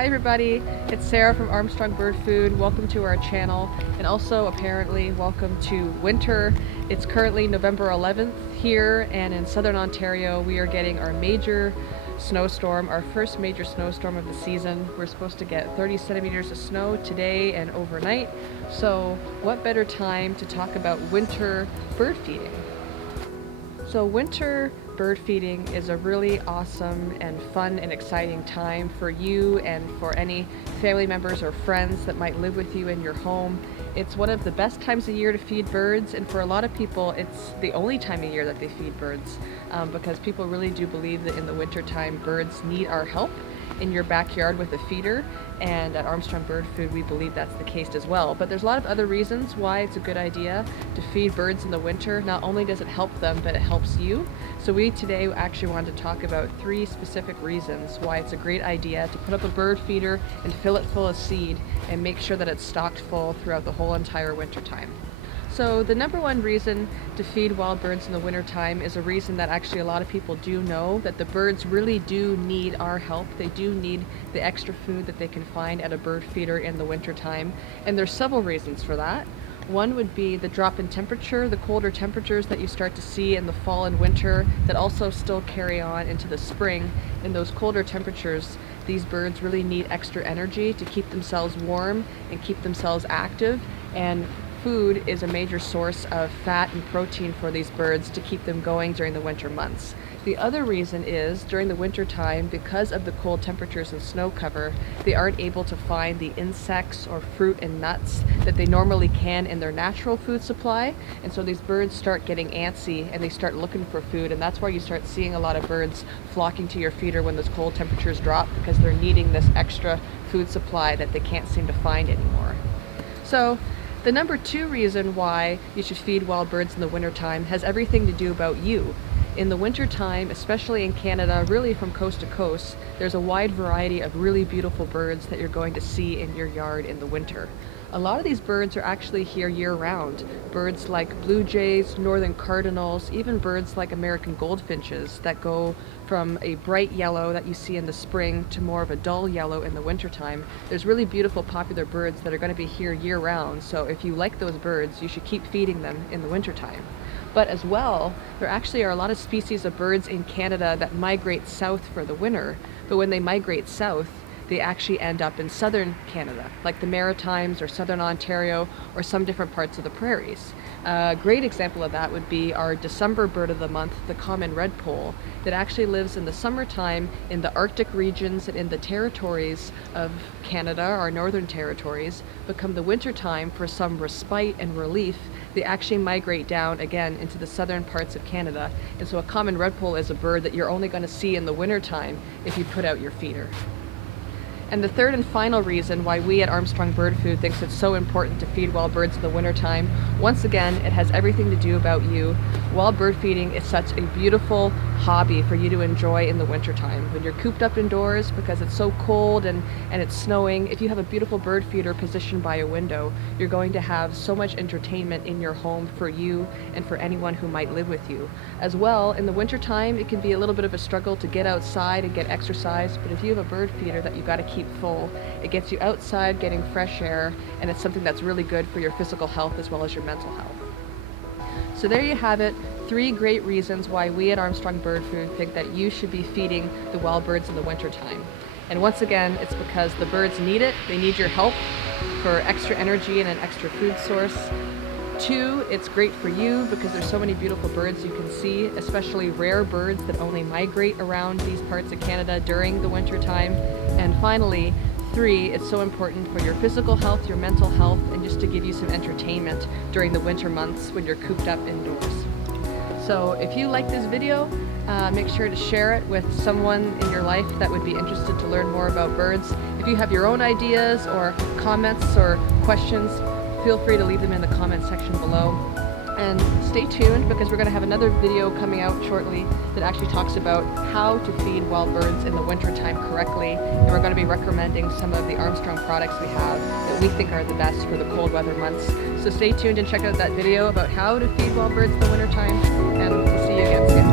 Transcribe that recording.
Hi everybody, it's Sarah from Armstrong Bird Food. Welcome to our channel, and also apparently welcome to winter. It's currently November 11th here, and in southern Ontario we are getting our major snowstorm, our first major snowstorm of the season. We're supposed to get 30 centimeters of snow today and overnight. So what better time to talk about winter bird feeding? So winter bird feeding is a really awesome and fun and exciting time for you and for any family members or friends that might live with you in your home. It's one of the best times of year to feed birds, and for a lot of people it's the only time of year that they feed birds, because people really do believe that in the winter time birds need our help in your backyard with a feeder, and at Armstrong Bird Food we believe that's the case as well. But there's a lot of other reasons why it's a good idea to feed birds in the winter. Not only does it help them, but it helps you. So we today actually wanted to talk about 3 specific reasons why it's a great idea to put up a bird feeder and fill it full of seed and make sure that it's stocked full throughout the whole entire winter time. So the number one reason to feed wild birds in the wintertime is a reason that actually a lot of people do know, that the birds really do need our help. They do need the extra food that they can find at a bird feeder in the wintertime. And there's several reasons for that. One would be the drop in temperature, the colder temperatures that you start to see in the fall and winter that also still carry on into the spring. In those colder temperatures, these birds really need extra energy to keep themselves warm and keep themselves active, and food is a major source of fat and protein for these birds to keep them going during the winter months. The other reason is during the winter time, because of the cold temperatures and snow cover, they aren't able to find the insects or fruit and nuts that they normally can in their natural food supply, and so these birds start getting antsy and they start looking for food, and that's why you start seeing a lot of birds flocking to your feeder when those cold temperatures drop, because they're needing this extra food supply that they can't seem to find anymore. So the number 2 reason why you should feed wild birds in the wintertime has everything to do about you. In the wintertime, especially in Canada, really from coast to coast, there's a wide variety of really beautiful birds that you're going to see in your yard in the winter. A lot of these birds are actually here year-round. Birds like blue jays, northern cardinals, even birds like American goldfinches that go from a bright yellow that you see in the spring to more of a dull yellow in the wintertime. There's really beautiful popular birds that are going to be here year-round, so if you like those birds, you should keep feeding them in the wintertime. But as well, there actually are a lot of species of birds in Canada that migrate south for the winter, but when they migrate south, they actually end up in southern Canada, like the Maritimes or southern Ontario or some different parts of the prairies. A great example of that would be our December bird of the month, the common redpoll, that actually lives in the summertime in the Arctic regions and in the territories of Canada, our northern territories, but come the wintertime for some respite and relief, they actually migrate down again into the southern parts of Canada. And so a common redpoll is a bird that you're only going to see in the wintertime if you put out your feeder. And the third and final reason why we at Armstrong Bird Food thinks it's so important to feed wild birds in the wintertime, once again, it has everything to do about you. Wild bird feeding is such a beautiful hobby for you to enjoy in the wintertime. When you're cooped up indoors because it's so cold and it's snowing, if you have a beautiful bird feeder positioned by a window, you're going to have so much entertainment in your home for you and for anyone who might live with you. As well, in the wintertime, it can be a little bit of a struggle to get outside and get exercise, but if you have a bird feeder that you got to keep full, it gets you outside getting fresh air, and it's something that's really good for your physical health as well as your mental health. So there you have it, 3 great reasons why we at Armstrong Bird Food think that you should be feeding the wild birds in the wintertime. And once again, it's because the birds need it. They need your help for extra energy and an extra food source. 2, it's great for you because there's so many beautiful birds you can see, especially rare birds that only migrate around these parts of Canada during the winter time. And finally, 3, it's so important for your physical health, your mental health, and just to give you some entertainment during the winter months when you're cooped up indoors. So if you like this video, make sure to share it with someone in your life that would be interested to learn more about birds. If you have your own ideas or comments or questions, feel free to leave them in the comment section below. And stay tuned because we're going to have another video coming out shortly that actually talks about how to feed wild birds in the wintertime correctly. And we're going to be recommending some of the Armstrong products we have that we think are the best for the cold weather months. So stay tuned and check out that video about how to feed wild birds in the wintertime, and we'll see you again soon.